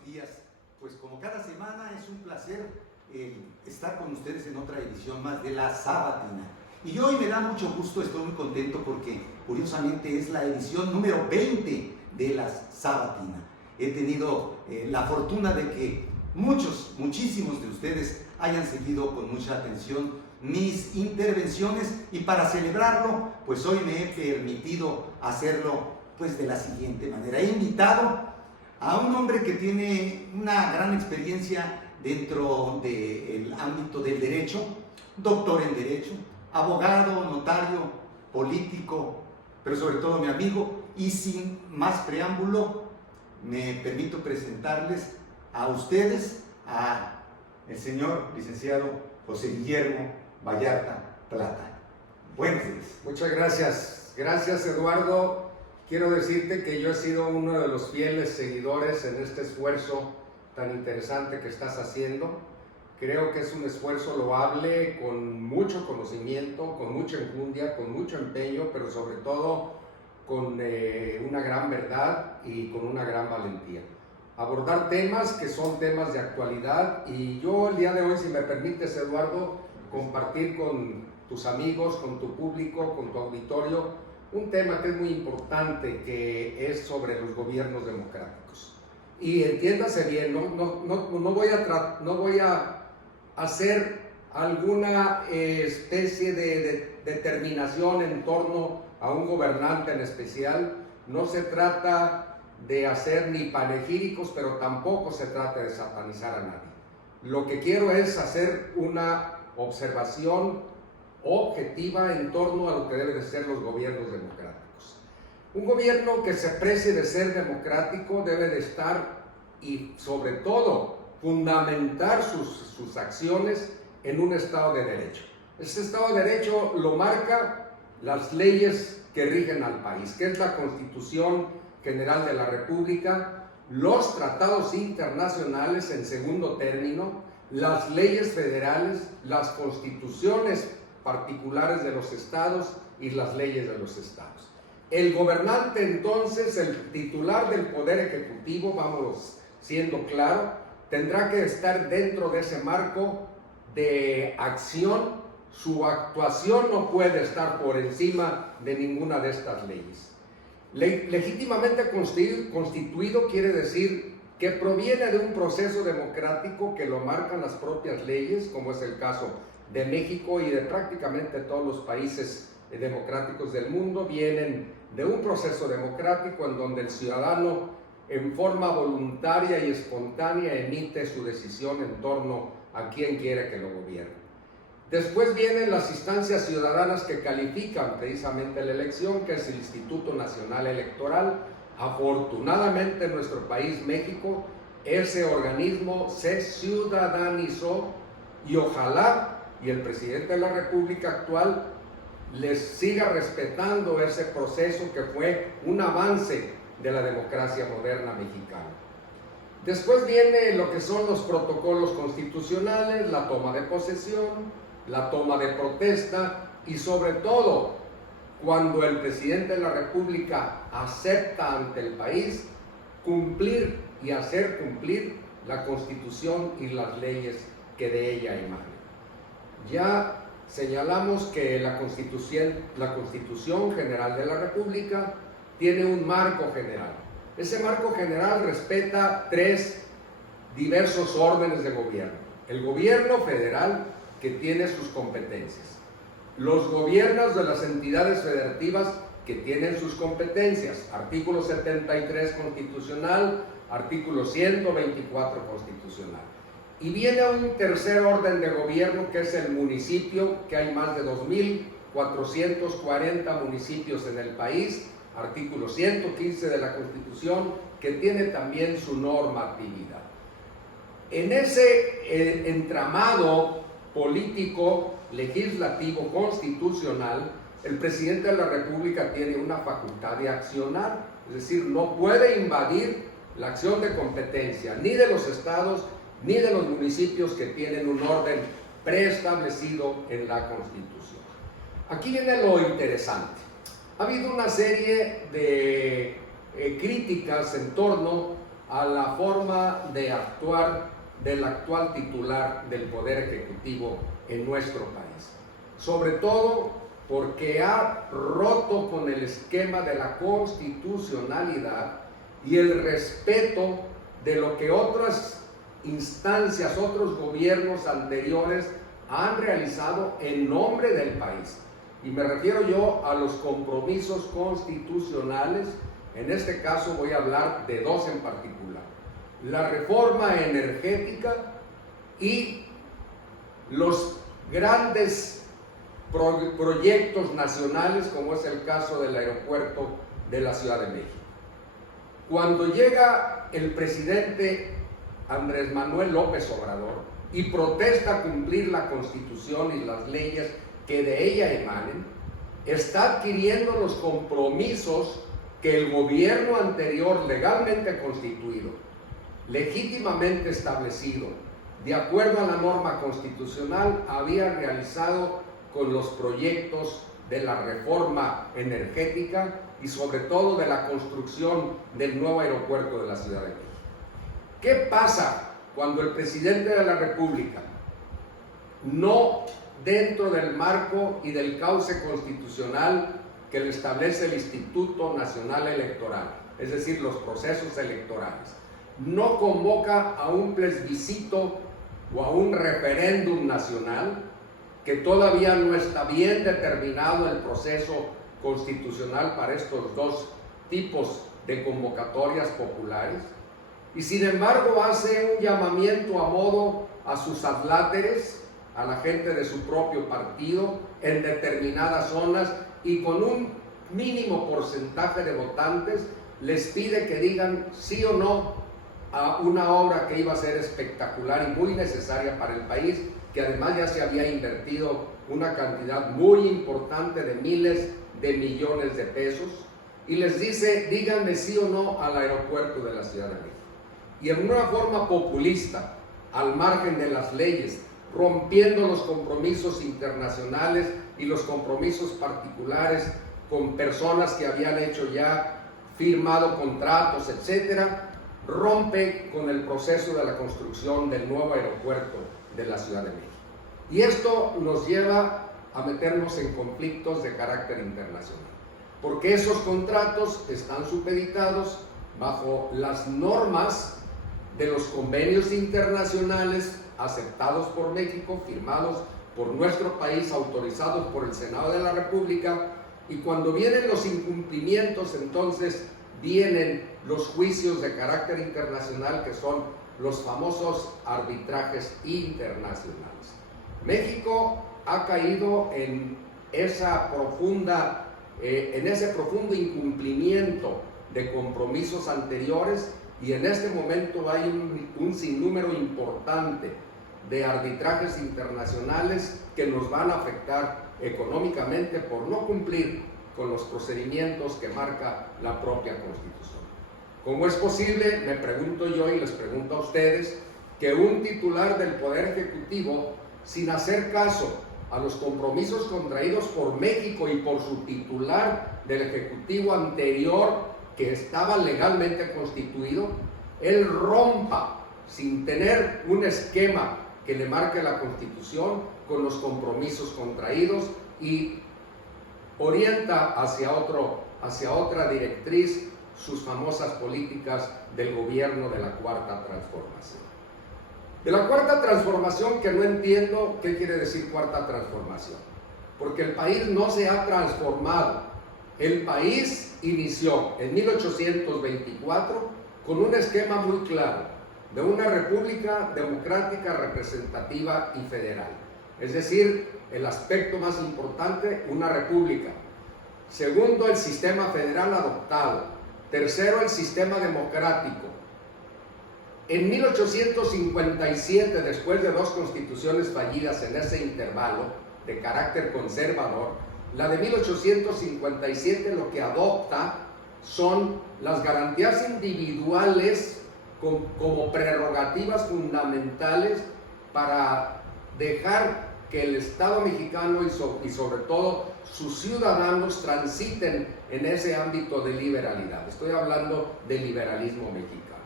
buenos días. Pues como cada semana es un placer estar con ustedes en otra edición más de La Sabatina. Y hoy me da mucho gusto, estoy muy contento porque curiosamente es la edición número 20 de La Sabatina. He tenido la fortuna de que muchísimos de ustedes hayan seguido con mucha atención mis intervenciones, y para celebrarlo, pues hoy me he permitido hacerlo pues de la siguiente manera. He invitado a un hombre que tiene una gran experiencia dentro del ámbito del derecho, doctor en derecho, abogado, notario, político, pero sobre todo mi amigo, y sin más preámbulo, me permito presentarles a ustedes a el señor licenciado José Guillermo Vallarta Plata. Buenos días. Muchas gracias. Gracias, Eduardo. Quiero decirte que yo he sido uno de los fieles seguidores en este esfuerzo tan interesante que estás haciendo. Creo que es un esfuerzo loable, con mucho conocimiento, con mucha enjundia, con mucho empeño, pero sobre todo con una gran verdad y con una gran valentía. Abordar temas que son temas de actualidad, y yo el día de hoy, si me permites, Eduardo, compartir con tus amigos, con tu público, con tu auditorio, un tema que es muy importante, que es sobre los gobiernos democráticos. Y entiéndase bien, no voy a hacer alguna especie de determinación en torno a un gobernante en especial. No se trata de hacer ni panegíricos, pero tampoco se trata de satanizar a nadie. Lo que quiero es hacer una observación objetiva en torno a lo que deben de ser los gobiernos democráticos. Un gobierno que se precie de ser democrático debe de estar, y sobre todo fundamentar sus acciones en un Estado de Derecho. Ese Estado de Derecho lo marca las leyes que rigen al país, que es la Constitución General de la República, los tratados internacionales en segundo término, las leyes federales, las constituciones particulares de los estados y las leyes de los estados. El gobernante, entonces, el titular del poder ejecutivo, vamos siendo claro, tendrá que estar dentro de ese marco de acción. Su actuación no puede estar por encima de ninguna de estas leyes. Legítimamente constituido quiere decir que proviene de un proceso democrático que lo marcan las propias leyes, como es el caso de México y de prácticamente todos los países democráticos del mundo. Vienen de un proceso democrático en donde el ciudadano, en forma voluntaria y espontánea, emite su decisión en torno a quién quiere que lo gobierne. Después vienen las instancias ciudadanas que califican precisamente la elección, que es el Instituto Nacional Electoral. Afortunadamente en nuestro país, México, ese organismo se ciudadanizó, y ojalá y el presidente de la República actual les siga respetando ese proceso que fue un avance de la democracia moderna mexicana. Después viene lo que son los protocolos constitucionales, la toma de posesión, la toma de protesta, y sobre todo cuando el presidente de la República acepta ante el país cumplir y hacer cumplir la Constitución y las leyes que de ella emanan. Ya señalamos que la Constitución General de la República tiene un marco general. Ese marco general respeta tres diversos órdenes de gobierno. El gobierno federal, que tiene sus competencias. Los gobiernos de las entidades federativas, que tienen sus competencias. Artículo 73 constitucional, artículo 124 constitucional. Y viene un tercer orden de gobierno, que es el municipio, que hay más de 2.440 municipios en el país, artículo 115 de la Constitución, que tiene también su normatividad. En ese entramado político, legislativo, constitucional, el presidente de la República tiene una facultad de accionar, es decir, no puede invadir la acción de competencia ni de los estados ni de los municipios, que tienen un orden preestablecido en la Constitución. Aquí viene lo interesante. Ha habido una serie de críticas en torno a la forma de actuar del actual titular del Poder Ejecutivo en nuestro país. Sobre todo porque ha roto con el esquema de la constitucionalidad y el respeto de lo que otras instancias, otros gobiernos anteriores han realizado en nombre del país. Y me refiero yo a los compromisos constitucionales. En este caso voy a hablar de dos en particular: la reforma energética y los grandes proyectos nacionales, como es el caso del aeropuerto de la Ciudad de México. Cuando llega el presidente Andrés Manuel López Obrador y protesta cumplir la Constitución y las leyes que de ella emanen, está adquiriendo los compromisos que el gobierno anterior, legalmente constituido, legítimamente establecido, de acuerdo a la norma constitucional, había realizado con los proyectos de la reforma energética y sobre todo de la construcción del nuevo aeropuerto de la Ciudad de México. ¿Qué pasa cuando el presidente de la República, no dentro del marco y del cauce constitucional que le establece el Instituto Nacional Electoral, es decir, los procesos electorales, no convoca a un plebiscito o a un referéndum nacional, que todavía no está bien determinado el proceso constitucional para estos dos tipos de convocatorias populares, y sin embargo hace un llamamiento a modo a sus adláteres, a la gente de su propio partido, en determinadas zonas, y con un mínimo porcentaje de votantes les pide que digan sí o no a una obra que iba a ser espectacular y muy necesaria para el país, que además ya se había invertido una cantidad muy importante de miles de millones de pesos, y les dice: díganme sí o no al aeropuerto de la Ciudad de México. Y en una forma populista, al margen de las leyes, rompiendo los compromisos internacionales y los compromisos particulares con personas que habían hecho ya, firmado contratos, etcétera, rompe con el proceso de la construcción del nuevo aeropuerto de la Ciudad de México. Y esto nos lleva a meternos en conflictos de carácter internacional, porque esos contratos están supeditados bajo las normas de los convenios internacionales aceptados por México, firmados por nuestro país, autorizados por el Senado de la República, y cuando vienen los incumplimientos, entonces vienen los juicios de carácter internacional, que son los famosos arbitrajes internacionales. México ha caído en ese profundo incumplimiento de compromisos anteriores, y en este momento hay un sinnúmero importante de arbitrajes internacionales que nos van a afectar económicamente por no cumplir con los procedimientos que marca la propia Constitución. ¿Cómo es posible, me pregunto yo y les pregunto a ustedes, que un titular del Poder Ejecutivo, sin hacer caso a los compromisos contraídos por México y por su titular del Ejecutivo anterior, que estaba legalmente constituido, él rompa, sin tener un esquema que le marque la Constitución, con los compromisos contraídos, y orienta hacia otra directriz sus famosas políticas del gobierno de la Cuarta Transformación? De la Cuarta Transformación, que no entiendo qué quiere decir Cuarta Transformación, porque el país no se ha transformado. El país inició en 1824 con un esquema muy claro de una república democrática, representativa y federal. Es decir, el aspecto más importante, una república. Segundo, el sistema federal adoptado. Tercero, el sistema democrático. En 1857, después de dos constituciones fallidas en ese intervalo de carácter conservador, la de 1857 lo que adopta son las garantías individuales como prerrogativas fundamentales para dejar que el Estado mexicano y sobre todo sus ciudadanos transiten en ese ámbito de liberalidad. Estoy hablando del liberalismo mexicano.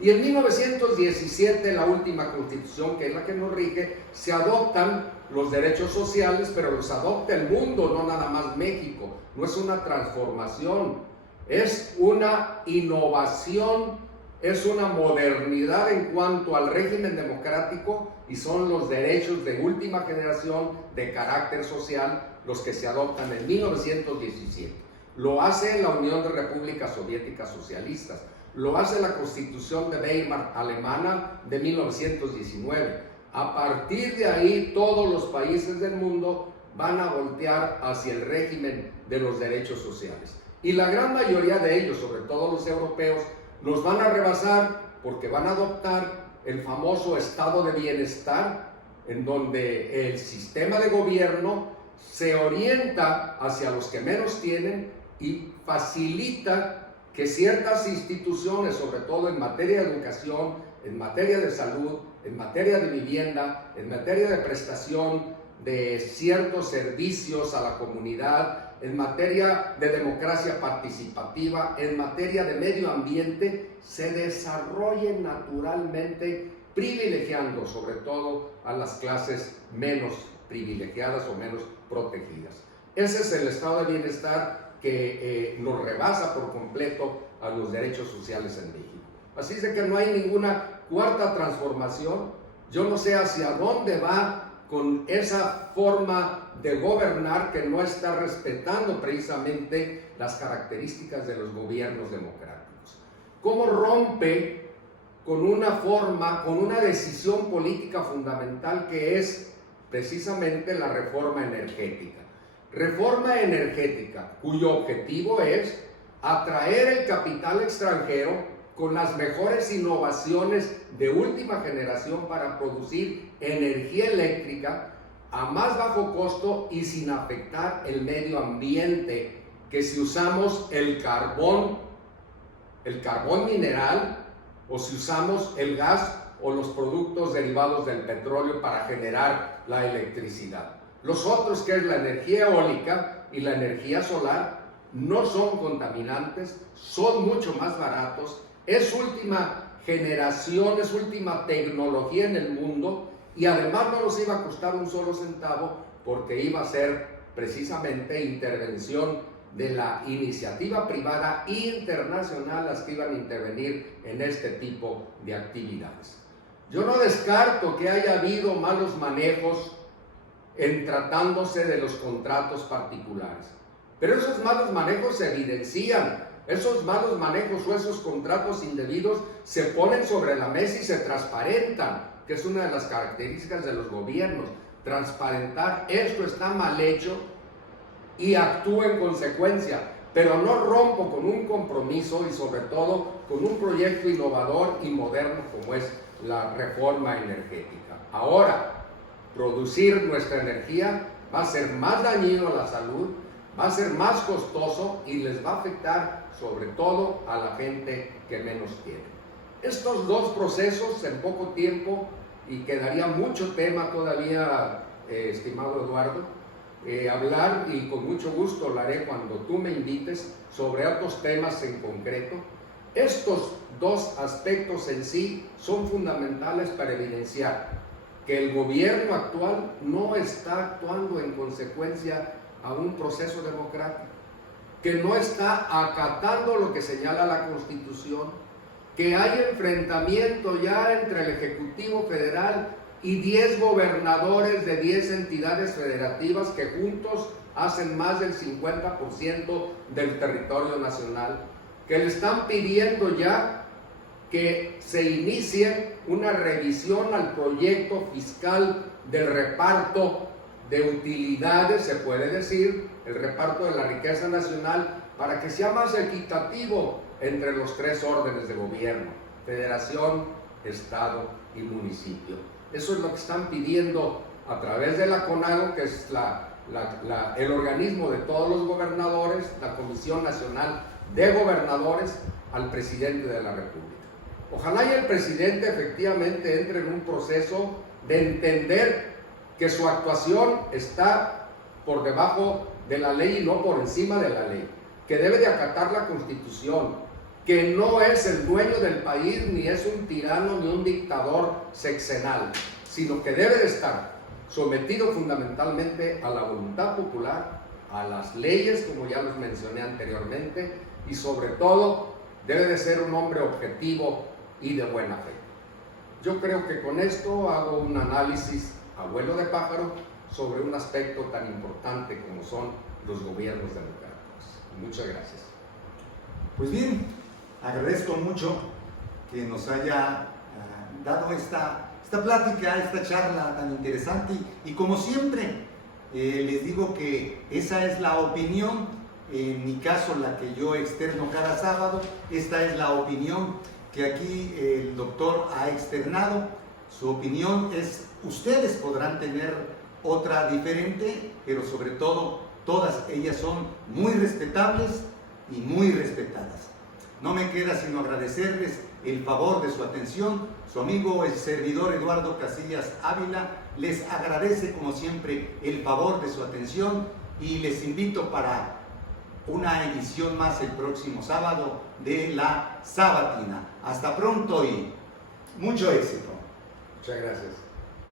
Y en 1917, la última constitución, que es la que nos rige, se adoptan los derechos sociales, pero los adopta el mundo, no nada más México. No es una transformación, es una innovación, es una modernidad en cuanto al régimen democrático, y son los derechos de última generación de carácter social los que se adoptan en 1917. Lo hace la Unión de Repúblicas Soviéticas Socialistas, lo hace la Constitución de Weimar alemana de 1919. A partir de ahí, todos los países del mundo van a voltear hacia el régimen de los derechos sociales. Y la gran mayoría de ellos, sobre todo los europeos, nos van a rebasar porque van a adoptar el famoso estado de bienestar, en donde el sistema de gobierno se orienta hacia los que menos tienen y facilita que ciertas instituciones, sobre todo en materia de educación, en materia de salud, en materia de vivienda, en materia de prestación de ciertos servicios a la comunidad, en materia de democracia participativa, en materia de medio ambiente, se desarrollen naturalmente, privilegiando sobre todo a las clases menos privilegiadas o menos protegidas. Ese es el estado de bienestar que nos rebasa por completo a los derechos sociales en México. Así es de que no hay ninguna cuarta transformación. Yo no sé hacia dónde va con esa forma de gobernar que no está respetando precisamente las características de los gobiernos democráticos. ¿Cómo rompe con una forma, con una decisión política fundamental que es precisamente la reforma energética? Reforma energética cuyo objetivo es atraer el capital extranjero con las mejores innovaciones de última generación para producir energía eléctrica a más bajo costo y sin afectar el medio ambiente, que si usamos el carbón mineral, o si usamos el gas o los productos derivados del petróleo para generar la electricidad. Los otros, que es la energía eólica y la energía solar, no son contaminantes, son mucho más baratos, es última generación, es última tecnología en el mundo, y además no nos iba a costar un solo centavo porque iba a ser precisamente intervención de la iniciativa privada internacional las que iban a intervenir en este tipo de actividades. Yo no descarto que haya habido malos manejos en tratándose de los contratos particulares, pero esos malos manejos se evidencian. Esos malos manejos o esos contratos indebidos se ponen sobre la mesa y se transparentan, que es una de las características de los gobiernos. Transparentar, esto está mal hecho, y actúo en consecuencia, pero no rompo con un compromiso y sobre todo con un proyecto innovador y moderno como es la reforma energética. Ahora, producir nuestra energía va a ser más dañino a la salud, va a ser más costoso y les va a afectar sobre todo a la gente que menos tiene. Estos dos procesos en poco tiempo, y quedaría mucho tema todavía, estimado Eduardo, hablar, y con mucho gusto lo haré cuando tú me invites, sobre otros temas en concreto. Estos dos aspectos en sí son fundamentales para evidenciar que el gobierno actual no está actuando en consecuencia a un proceso democrático, que no está acatando lo que señala la Constitución, que hay enfrentamiento ya entre el Ejecutivo Federal y 10 gobernadores de 10 entidades federativas que juntos hacen más del 50% del territorio nacional, que le están pidiendo ya que se inicie una revisión al proyecto fiscal del reparto de utilidades, se puede decir, el reparto de la riqueza nacional, para que sea más equitativo entre los tres órdenes de gobierno: federación, estado y municipio. Eso es lo que están pidiendo a través de la CONAGO, que es el organismo de todos los gobernadores, la Comisión Nacional de Gobernadores, al presidente de la República. Ojalá y el presidente efectivamente entre en un proceso de entender que su actuación está por debajo de la ley y no por encima de la ley, que debe de acatar la Constitución, que no es el dueño del país, ni es un tirano, ni un dictador sexenal, sino que debe de estar sometido fundamentalmente a la voluntad popular, a las leyes, como ya los mencioné anteriormente, y sobre todo debe de ser un hombre objetivo y de buena fe. Yo creo que con esto hago un análisis a vuelo de pájaro sobre un aspecto tan importante como son los gobiernos democráticos. Muchas gracias. Pues bien, agradezco mucho que nos haya dado esta plática, esta charla tan interesante, y como siempre les digo que esa es la opinión, en mi caso la que yo externo cada sábado. Esta es la opinión que aquí el doctor ha externado. Su opinión es, ustedes podrán tener otra diferente, pero sobre todo todas ellas son muy respetables y muy respetadas. No me queda sino agradecerles el favor de su atención. Su amigo, el servidor Eduardo Casillas Ávila, les agradece como siempre el favor de su atención y les invito para una edición más el próximo sábado de La Sabatina. Hasta pronto y mucho éxito. Muchas gracias.